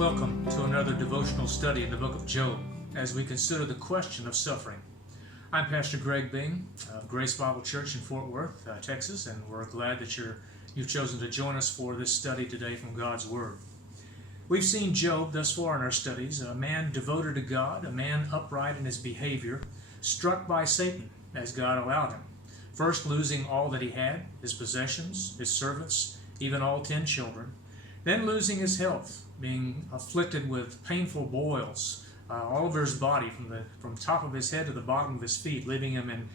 Welcome to another devotional study in the book of Job as we consider the question of suffering. I'm Pastor Gregg of Grace Bible Church in Fort Worth, Texas, and we're glad that you've chosen to join us for this study today from God's Word. We've seen Job thus far in our studies, a man devoted to God, a man upright in his behavior, struck by Satan as God allowed him, first losing all that he had, his possessions, his servants, even all 10 children, then losing his health, being afflicted with painful boils all over his body from the top of his head to the bottom of his feet, leaving him in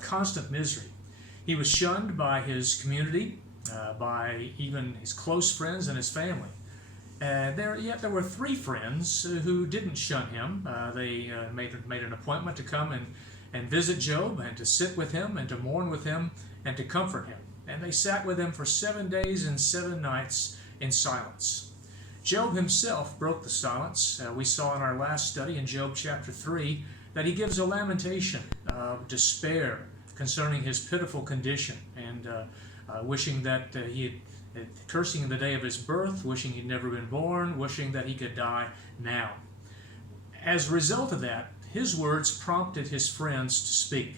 constant misery. He was shunned by his community, by even his close friends and his family. Yet there were 3 friends who didn't shun him. They made an appointment to come and visit Job and to sit with him and to mourn with him and to comfort him. And they sat with him for 7 days and 7 nights in silence. Job himself broke the silence. We saw in our last study in Job chapter 3 that he gives a lamentation of despair concerning his pitiful condition and wishing that cursing the day of his birth, wishing he'd never been born, wishing that he could die now. As a result of that, his words prompted his friends to speak.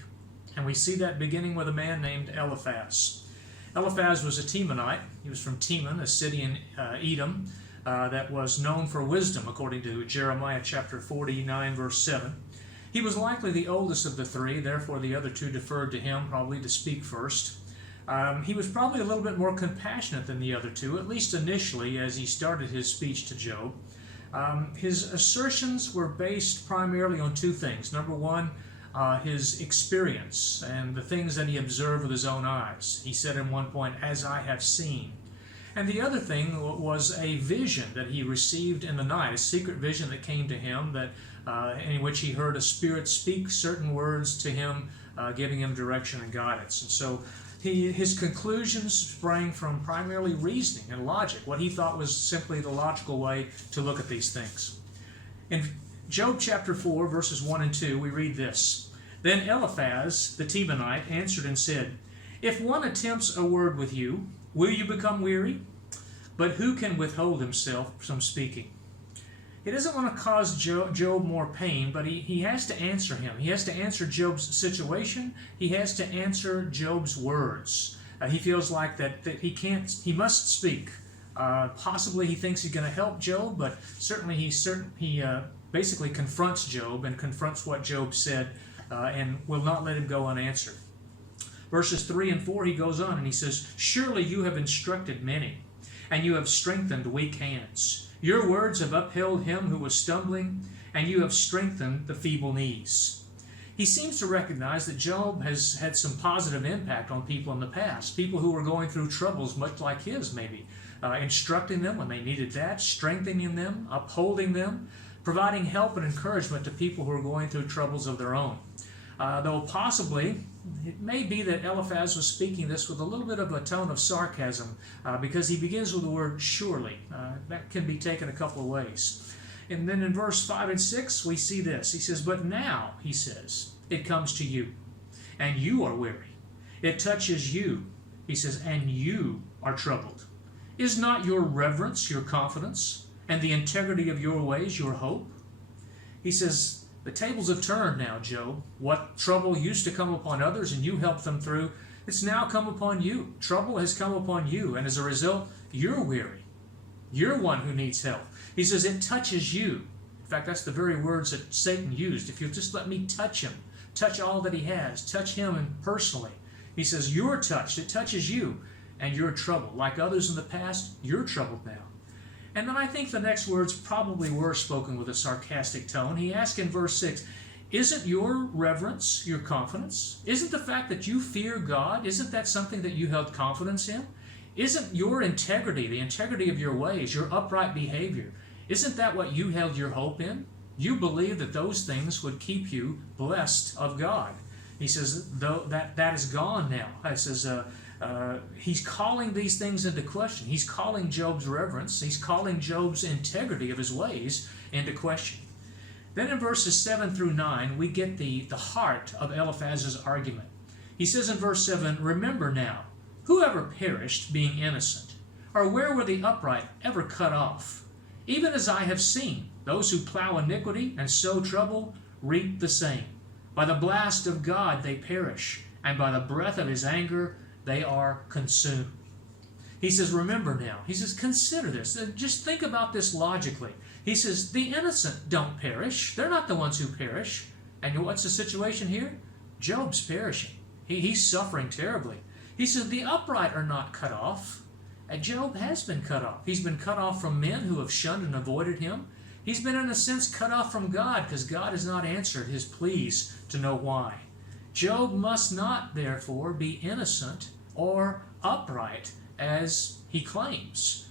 And we see that beginning with a man named Eliphaz. Eliphaz was a Temanite. He was from Teman, a city in Edom, that was known for wisdom, according to Jeremiah chapter 49, verse 7. He was likely the oldest of the 3, therefore the other 2 deferred to him, probably to speak first. He was probably a little bit more compassionate than the other 2, at least initially, as he started his speech to Job. His assertions were based primarily on 2 things. Number 1, his experience and the things that he observed with his own eyes. He said at one point, "As I have seen." And the other thing was a vision that he received in the night, a secret vision that came to him that in which he heard a spirit speak certain words to him, giving him direction and guidance. And so his conclusions sprang from primarily reasoning and logic, what he thought was simply the logical way to look at these things. In Job chapter 4, verses 1 and 2, we read this: "Then Eliphaz the Temanite answered and said, If one attempts a word with you, will you become weary? But who can withhold himself from speaking?" He doesn't want to cause Job more pain, but he has to answer him. He has to answer Job's situation. He has to answer Job's words. He feels like that he must speak. Possibly he thinks he's going to help Job, but certainly he basically confronts Job and confronts what Job said and will not let him go unanswered. Verses 3 and 4, he goes on and he says, "Surely you have instructed many, and you have strengthened weak hands. Your words have upheld him who was stumbling, and you have strengthened the feeble knees." He seems to recognize that Job has had some positive impact on people in the past, people who were going through troubles much like his maybe, instructing them when they needed that, strengthening them, upholding them, providing help and encouragement to people who are going through troubles of their own. Though possibly it may be that Eliphaz was speaking this with a little bit of a tone of sarcasm because he begins with the word surely. That can be taken a couple of ways. And then in verse 5 and 6 we see this. He says, "But now," he says, "it comes to you, and you are weary. It touches you," he says, "and you are troubled. Is not your reverence your confidence, and the integrity of your ways your hope?" He says, the tables have turned now, Job. What trouble used to come upon others and you helped them through, it's now come upon you. Trouble has come upon you, and as a result, you're weary. You're one who needs help. He says, it touches you. In fact, that's the very words that Satan used. If you'll just let me touch him, touch all that he has, touch him personally. He says, you're touched. It touches you, and you're troubled. Like others in the past, you're troubled now. And then I think the next words probably were spoken with a sarcastic tone. He asked in verse 6, "Isn't your reverence your confidence? Isn't the fact that you fear God, isn't that something that you held confidence in? Isn't your integrity, the integrity of your ways, your upright behavior, isn't that what you held your hope in? You believed that those things would keep you blessed of God." He says, though that is gone now. He says, he's calling these things into question. He's calling Job's reverence. He's calling Job's integrity of his ways into question. Then in verses 7 through 9, we get the heart of Eliphaz's argument. He says in verse 7, "Remember now, who ever perished being innocent? Or where were the upright ever cut off? Even as I have seen, those who plow iniquity and sow trouble reap the same. By the blast of God they perish, and by the breath of his anger they are consumed. He says, remember now. He says, consider this. Just think about this logically. He says, the innocent don't perish. They're not the ones who perish. And what's the situation here? Job's perishing. He's suffering terribly. He says, the upright are not cut off. And Job has been cut off. He's been cut off from men who have shunned and avoided him. He's been, in a sense, cut off from God because God has not answered his pleas to know why. Job must not, therefore, be innocent or upright as he claims.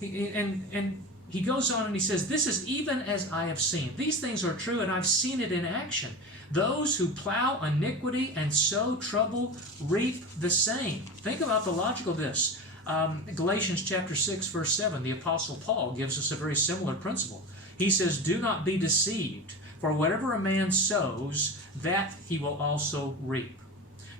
He goes on and he says, this is even as I have seen. These things are true and I've seen it in action. Those who plow iniquity and sow trouble reap the same. Think about the logic of this. Galatians chapter 6, verse 7, the Apostle Paul gives us a very similar principle. He says, do not be deceived, for whatever a man sows, that he will also reap.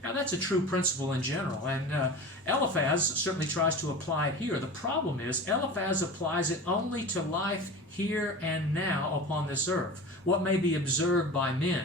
Now that's a true principle in general, and Eliphaz certainly tries to apply it here. The problem is Eliphaz applies it only to life here and now upon this earth, what may be observed by men.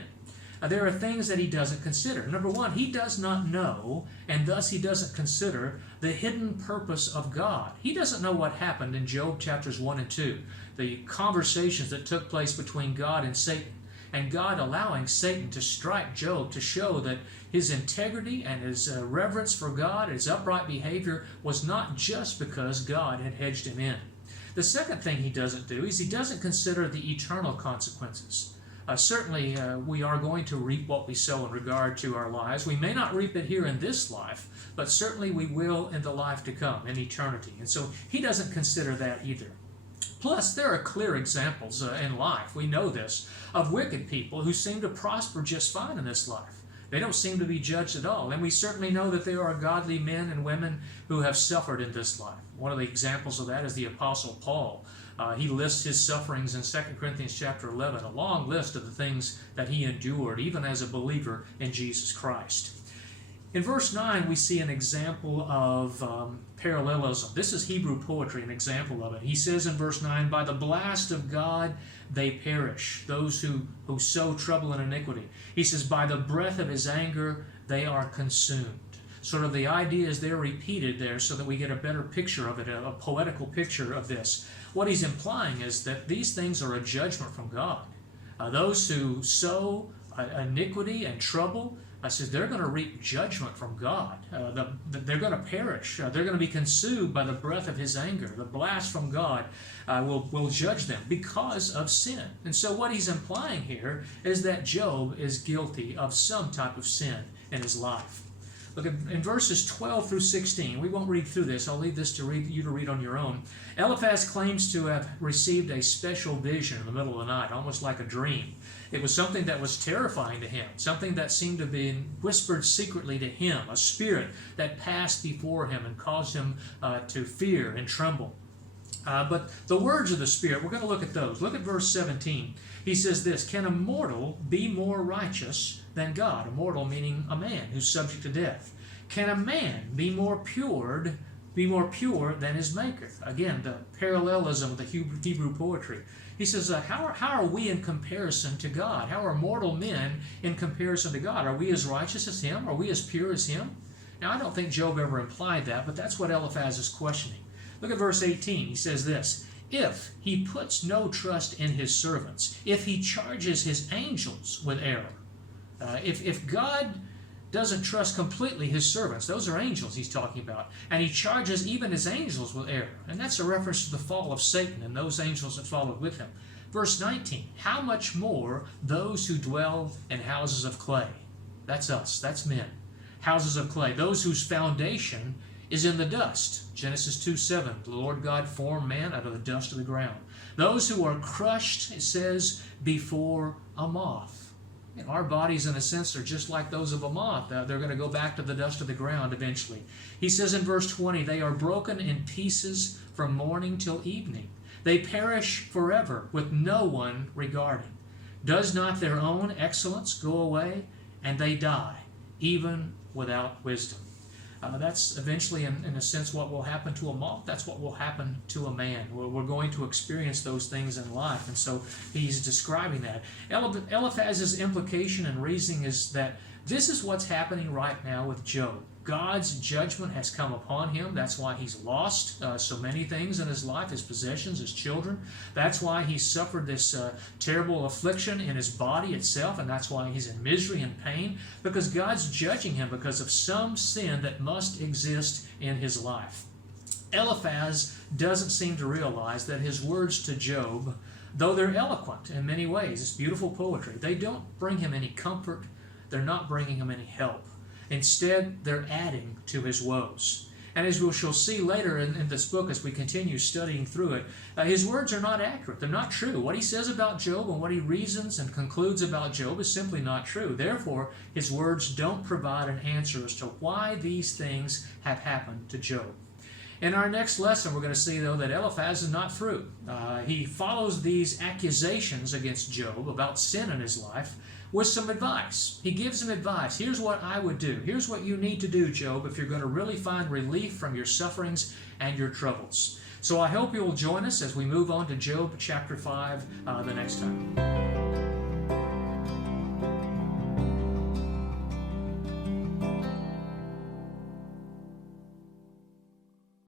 There are things that he doesn't consider. Number one, he does not know, and thus he doesn't consider the hidden purpose of God. He doesn't know what happened in Job chapters 1 and 2, the conversations that took place between God and Satan, and God allowing Satan to strike Job to show that his integrity and his reverence for God, his upright behavior, was not just because God had hedged him in. The second thing he doesn't do is he doesn't consider the eternal consequences. Certainly, we are going to reap what we sow in regard to our lives. We may not reap it here in this life, but certainly we will in the life to come, in eternity. And so he doesn't consider that either. Plus, there are clear examples in life, we know this, of wicked people who seem to prosper just fine in this life. They don't seem to be judged at all. And we certainly know that there are godly men and women who have suffered in this life. One of the examples of that is the Apostle Paul. He lists his sufferings in 2 Corinthians chapter 11, a long list of the things that he endured, even as a believer in Jesus Christ. In verse 9, we see an example of parallelism. This is Hebrew poetry, an example of it. He says in verse 9, by the blast of God they perish, those who sow trouble and iniquity. He says, by the breath of his anger they are consumed. Sort of the idea is they're repeated there so that we get a better picture of it, a poetical picture of this. What he's implying is that these things are a judgment from God. Those who sow iniquity and trouble, says they're going to reap judgment from God. They're going to perish. They're going to be consumed by the breath of his anger. The blast from God will judge them because of sin. And so what he's implying here is that Job is guilty of some type of sin in his life. Look at in verses 12 through 16. We won't read through this. I'll leave this to you to read on your own. Eliphaz claims to have received a special vision in the middle of the night, almost like a dream. It was something that was terrifying to him, something that seemed to be whispered secretly to him, a spirit that passed before him and caused him to fear and tremble. But the words of the Spirit, we're going to look at those. Look at verse 17. He says this, can a mortal be more righteous than God? A mortal meaning a man who's subject to death. Can a man be more pure than his Maker? Again, the parallelism of the Hebrew poetry. He says, how are we in comparison to God? How are mortal men in comparison to God? Are we as righteous as him? Are we as pure as him? Now, I don't think Job ever implied that, but that's what Eliphaz is questioning. Look at verse 18. He says this, if he puts no trust in his servants, if he charges his angels with error, if God doesn't trust completely his servants, those are angels he's talking about, and he charges even his angels with error, and that's a reference to the fall of Satan and those angels that followed with him. Verse 19, how much more those who dwell in houses of clay? That's us, that's men. Houses of clay, those whose foundation is in the dust. Genesis 2:7, the Lord God formed man out of the dust of the ground. Those who are crushed, it says, before a moth. And our bodies, in a sense, are just like those of a moth. They're going to go back to the dust of the ground eventually. He says in verse 20, they are broken in pieces from morning till evening. They perish forever with no one regarding. Does not their own excellence go away? And they die, even without wisdom. That's eventually, in a sense, what will happen to a moth. That's what will happen to a man. We're going to experience those things in life. And so he's describing that. Eliphaz's implication and reasoning is that this is what's happening right now with Job. God's judgment has come upon him. That's why he's lost so many things in his life, his possessions, his children. That's why he's suffered this terrible affliction in his body itself, and that's why he's in misery and pain, because God's judging him because of some sin that must exist in his life. Eliphaz doesn't seem to realize that his words to Job, though they're eloquent in many ways, it's beautiful poetry, they don't bring him any comfort. They're not bringing him any help. Instead, they're adding to his woes. And as we shall see later in this book as we continue studying through it, his words are not accurate. They're not true. What he says about Job and what he reasons and concludes about Job is simply not true. Therefore, his words don't provide an answer as to why these things have happened to Job. In our next lesson, we're going to see, though, that Eliphaz is not through. He follows these accusations against Job about sin in his life with some advice. He gives him advice. Here's what I would do. Here's what you need to do, Job, if you're going to really find relief from your sufferings and your troubles. So I hope you'll join us as we move on to Job chapter 5 the next time.